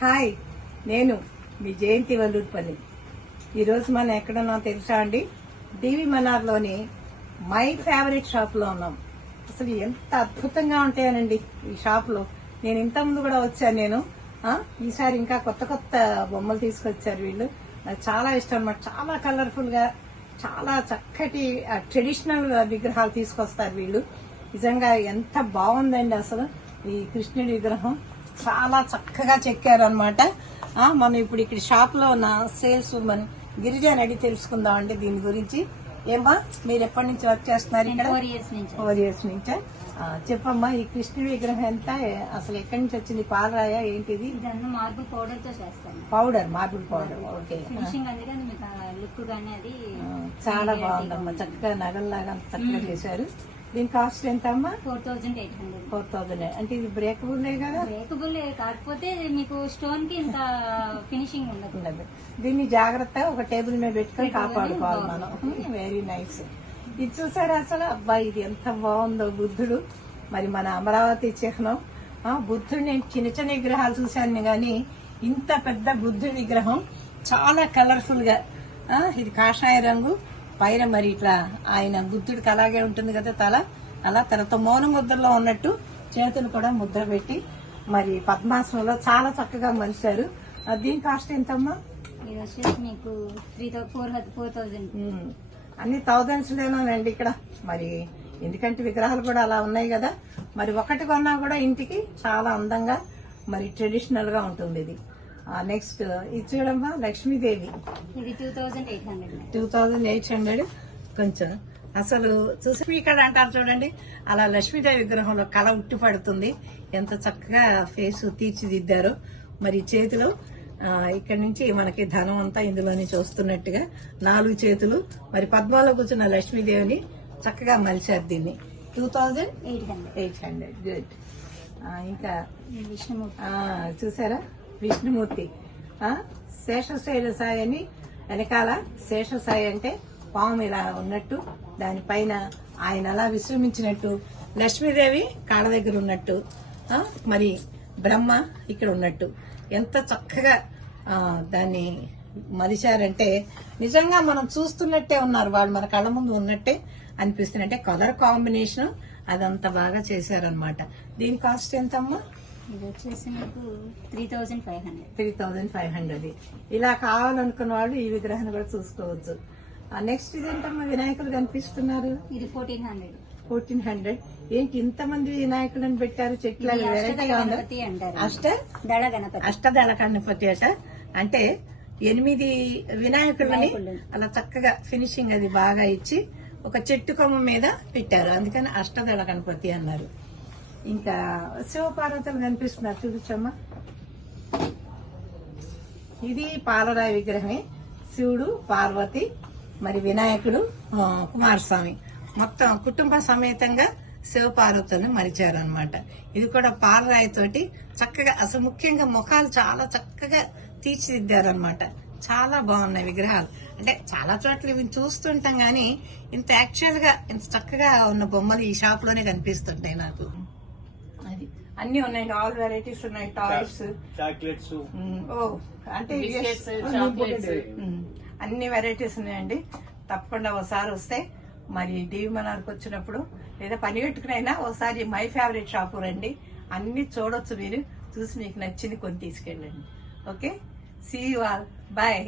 Hi, నేను మీ జయంతి వల్లూరుపల్లి. ఈరోజు మనం ఎక్కడున్నాం తెలుసా అండి? డివి మనార్లోని మై ఫేవరెట్ షాప్లో ఉన్నాం. అసలు ఎంత అద్భుతంగా ఉంటాయనండి ఈ షాప్లో. నేను ఇంతకుముందు కూడా వచ్చాను. ఈసారి ఇంకా కొత్త కొత్త బొమ్మలు తీసుకొచ్చారు వీళ్ళు. నాకు చాలా ఇష్టం అన్నమాట. చాలా కలర్ఫుల్ గా, చాలా చక్కటి ట్రెడిషనల్ విగ్రహాలు తీసుకొస్తారు వీళ్ళు. నిజంగా ఎంత బాగుందండి అసలు ఈ కృష్ణుడి విగ్రహం. చాలా చక్కగా చెక్కారు అనమాట. మనం ఇప్పుడు ఇక్కడ షాప్ లో ఉన్న సేల్స్ ఉమెన్ గిరిజాని అడిగి తెలుసుకుందాం అండి దీని గురించి. ఏమ్మా, మీరు ఎప్పటి నుంచి వర్క్ చేస్తున్నారు ఇక్కడ? 4 years నుంచా? చెప్పమ్మా, ఈ కృష్ణుడి విగ్రహం ఎంత, అసలు ఎక్కడి నుంచి వచ్చింది? పాలరాయా ఏంటిది? మార్బుల్ పౌడర్ తో చేస్తాను. Powder, marble powder. Okay. Look గానీ అది చాలా బాగుందమ్మా, చక్కగా నగల్లాగా చక్కగా చేశారు. దీని కాస్ట్ ఎంత అమ్మా? 4800. 4000. అంటే ఇది బ్రేకబుల్ కదా? బ్రేకబుల్ కాకపోతే మీకు స్టోన్ కి ఇంత ఫినిషింగ్ ఉండదు. దీన్ని జాగ్రత్తగా ఒక టేబుల్ మీద పెట్టుకొని కాపాడుకోవాలి మనం. Very nice. ఇది చూసారా అసలు? అబ్బాయి ఇది ఎంత బాగుందో బుద్ధుడు. మరి మన అమరావతి చిహ్నం బుద్ధుడు. నేను చిన్న చిన్న విగ్రహాలు చూశాను గాని ఇంత పెద్ద బుద్ధుడి విగ్రహం చాలా కలర్ఫుల్ గా. ఇది కాషాయ రంగు, పైన మరి ఇట్లా ఆయన బుద్ధుడికి అలాగే ఉంటుంది కదా తల, అలా తనతో మౌన ముద్రలో ఉన్నట్టు చేతులు కూడా ముద్ర పెట్టి మరి పద్మాసనంలో చాలా చక్కగా మలిచారు. దీని కాస్ట్ ఎంతమ్మా? ఇది వచ్చేసి మీకు 4000. అన్ని థౌజండ్స్ లేనండి ఇక్కడ. మరి ఎందుకంటే విగ్రహాలు కూడా అలా ఉన్నాయి కదా. మరి ఒకటి కొన్నా కూడా ఇంటికి చాలా అందంగా మరి ట్రెడిషనల్ గా ఉంటుంది ఇది. నెక్స్ట్ ఇది చూడమ్మా, లక్ష్మీదేవి. ఇది 2800. 2800. కొంచెం అసలు చూసి ఇక్కడ అంటారు చూడండి, అలా లక్ష్మీదేవి విగ్రహంలో కళ ఉట్టి పడుతుంది. ఎంత చక్కగా ఫేస్ తీర్చిదిద్దారో. మరి చేతిలో ఇక్కడ నుంచి మనకి ధనం అంతా ఇందులో నుంచి వస్తున్నట్టుగా 4 చేతులు. మరి పద్మాలో కూర్చున్న లక్ష్మీదేవిని చక్కగా మలిచారు దీన్ని. 2800. గుడ్. ఇంకా విష్ణుమూర్తి చూసారా? విష్ణుమూర్తి. శేషశైల సాయి అని వెనకాల శేషసాయి అంటే పాము ఇలా ఉన్నట్టు, దానిపైన ఆయన అలా విశ్రమించినట్టు, లక్ష్మీదేవి కాళ్ళ దగ్గర ఉన్నట్టు, మరి బ్రహ్మ ఇక్కడ ఉన్నట్టు ఎంత చక్కగా దాన్ని మలిచారంటే నిజంగా మనం చూస్తున్నట్టే ఉన్నారు వాళ్ళు, మన కళ్ళ ముందు ఉన్నట్టే అనిపిస్తుంది. అంటే కలర్ కాంబినేషన్ అదంతా బాగా చేశారనమాట. దీని కాస్ట్ ఎంతమ్మా? ఇది వచ్చేసి మీకు 3500. 3500. ఇలా కావాలనుకున్న వాళ్ళు ఈ విగ్రహాన్ని కూడా చూసుకోవచ్చు. నెక్స్ట్ ఇదేంటమ్మా, వినాయకులు కనిపిస్తున్నారు. ఇది 1400. 1400. ఏంటి ఇంతమంది వినాయకులను పెట్టారు? చెట్ల వెరైటీగా ఉంది. అష్టదళ గణపతి అట. అంటే 8 వినాయకులని అలా చక్కగా ఫినిషింగ్ అది బాగా ఇచ్చి ఒక చెట్టు కొమ్మ మీద పెట్టారు, అందుకని అష్టదళ గణపతి అన్నారు. ఇంకా శివపార్వతులు కనిపిస్తున్నారు, చూపించమ్మా. ఇది పాలరాయి విగ్రహమే. శివుడు, పార్వతి, మరి వినాయకుడు, కుమారస్వామి మొత్తం కుటుంబ సమేతంగా శివపార్వతులను మరిచారు అనమాట. ఇది కూడా పాలరాయితోటి చక్కగా, అసలు ముఖ్యంగా ముఖాలు చాలా చక్కగా తీర్చిదిద్దారు అనమాట. చాలా బాగున్నాయి విగ్రహాలు. అంటే చాలా చోట్ల ఇవి చూస్తుంటాం గానీ ఇంత యాక్చువల్ గా ఇంత చక్కగా ఉన్న బొమ్మలు ఈ షాప్ లోనే కనిపిస్తుంటాయి నాకు. అది అన్ని ఉన్నాయండి, ఆల్ వెరైటీస్ ఉన్నాయి. టాయ్స్, చాక్లెట్స్, అంటే అన్ని వెరైటీస్ ఉన్నాయండి. తప్పకుండా ఒకసారి వస్తే మరి డివి మనార్కి వచ్చినప్పుడు లేదా పని పెట్టుకునైనా ఒకసారి మై ఫేవరెట్ షాప్ రండి. అన్ని చూడొచ్చు మీరు. చూసి మీకు నచ్చింది కొని తీసుకెళ్ళండి. Okay, see you all, bye.